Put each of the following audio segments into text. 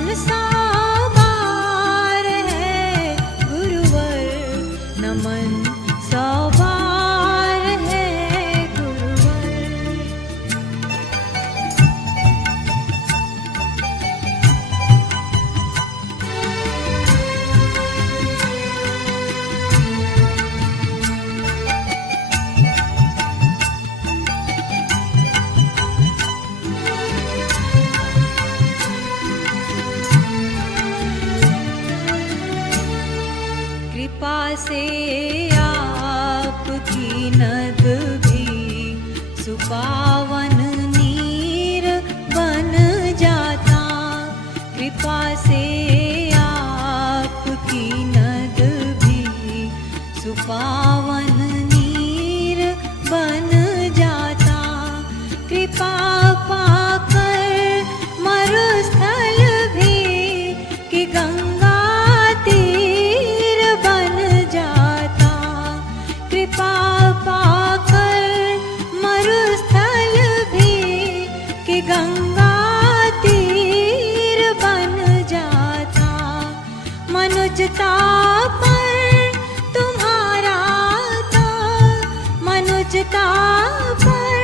मन साबार है गुरुवर, नमन साबार है गुरुवर। कृपा से आपकी नद भी सुपावन नीर बन जाता। कृपा से आपकी नद भी सुपावन नीर बन जाता। कृपा पाकर मरुस्थल भी कि गंगा तीर बन जाता। कृपा पाकर मरुस्थल भी कि गंगा तीर बन जाता। मनुजता पर तुम्हारा तो, मनुजता पर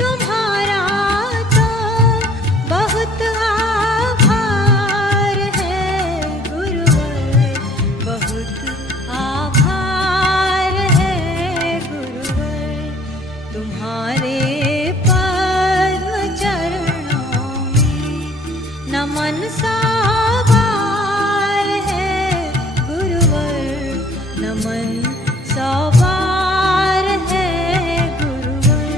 तुम्हारा तो बहुत आभार है गुरुवर, बहुत आभार है गुरुवर। तुम्हारे पद्म चरणों में नमन साबार है गुरुवर, नमन साबार है गुरुवर।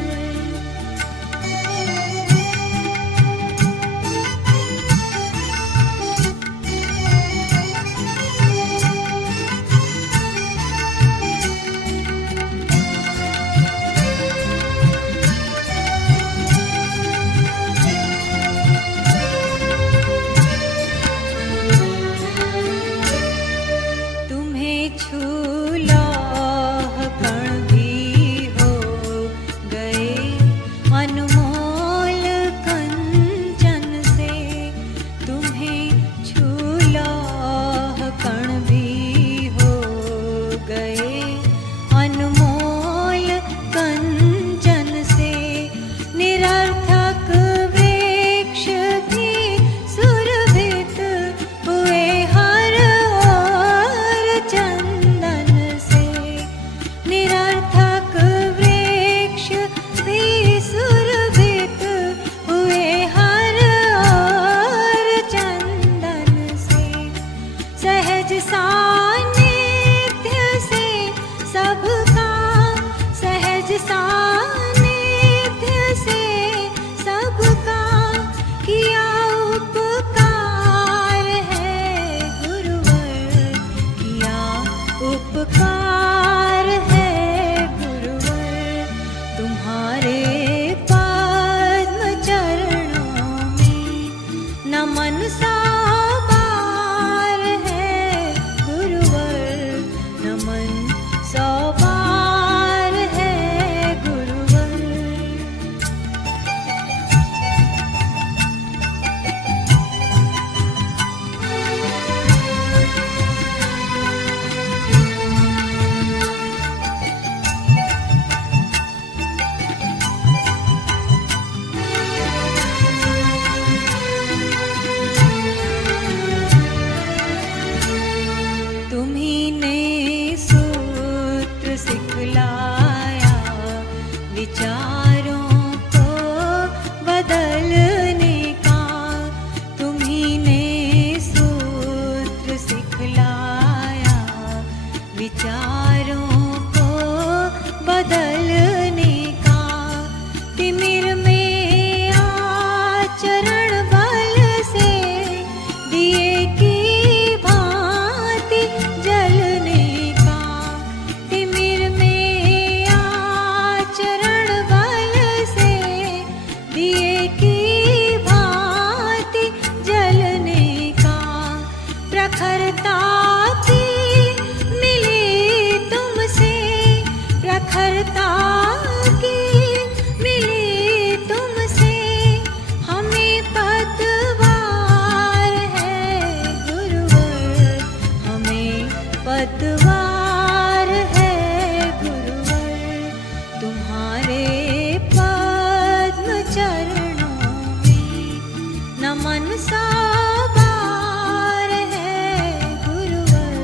तुम्हें छू पतवार है गुरुवर, तुम्हारे पद्म चरणों में नमन सौबार है गुरुवर,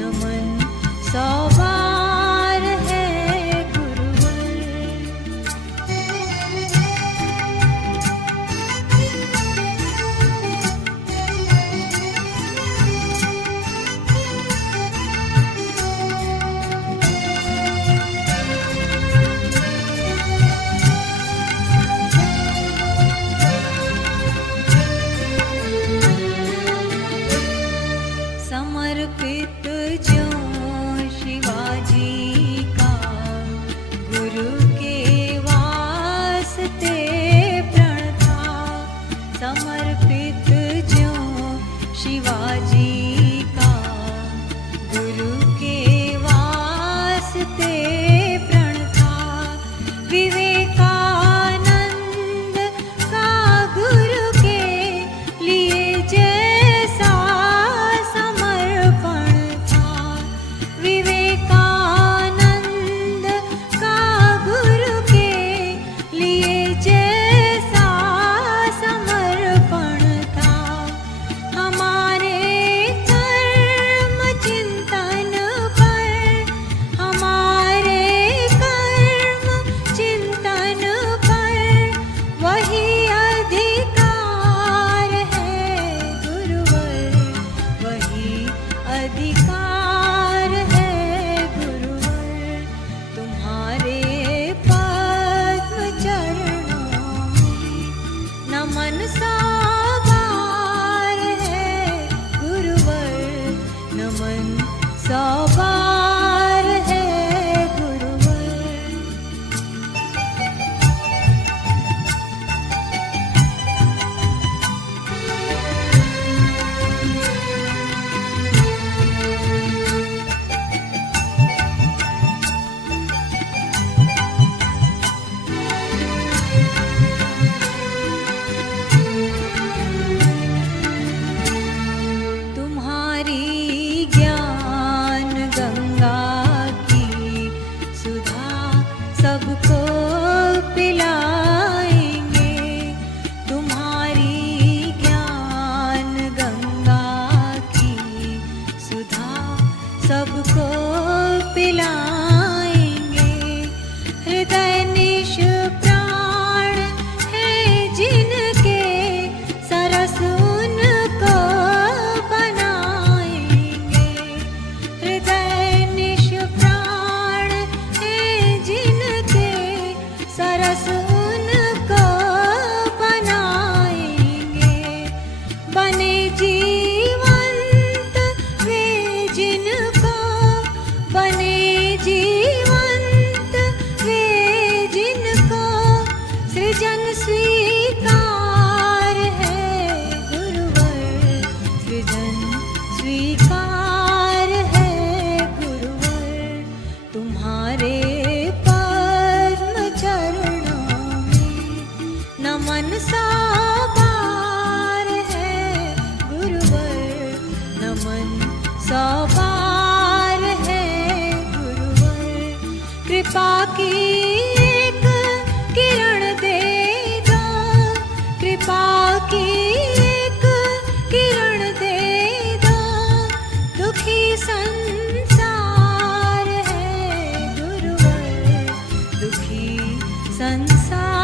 नमन सौबार है गुरुवर। समर्पित जो शिवाजी का गुरु के वास्ते प्रण था, समर्पित जो शिवाजी का गुरु के वास्ते प्रण था, विवेकानंद का गुरु के लिए जैसा समर्पण था, विवेकानंद का गुरु के लिए जैसा समर्पण था, हमारे कर्म चिंतन पर, हमारे कर्म चिंतन पर वही अधिकार है गुरुवर, वही अधिकार है गुरुवर, तुम्हारे पद्म चरणों में नमन सौबार है गुरुवर, नमन सौबार है गुरुवर। तुम्हारी ज्ञान गंगा की सुधा सबको पिलाएंगे, तुम्हारी ज्ञान गंगा की सुधा सबको पिलाएंगे, हृदय निश प्राण है जिनके सरस उनको बनाएंगे, हृदय निश प्राण है जिनके सरस उनको बनाएंगे, बने जीवंत वे जिनको, बने जीवंत वे जिनको सृजन स्वीकार है गुरुवर, सृजन स्वीकार है गुरुवर, तुम्हारे पद्म चरणों में नमन सौबार है गुरुवर, नमन सौबार है गुरुवर, कृपा की एक किरण दे दो, कृपा की एक किरण दे दो, दुखी संसार है गुरुवर, दुखी संसार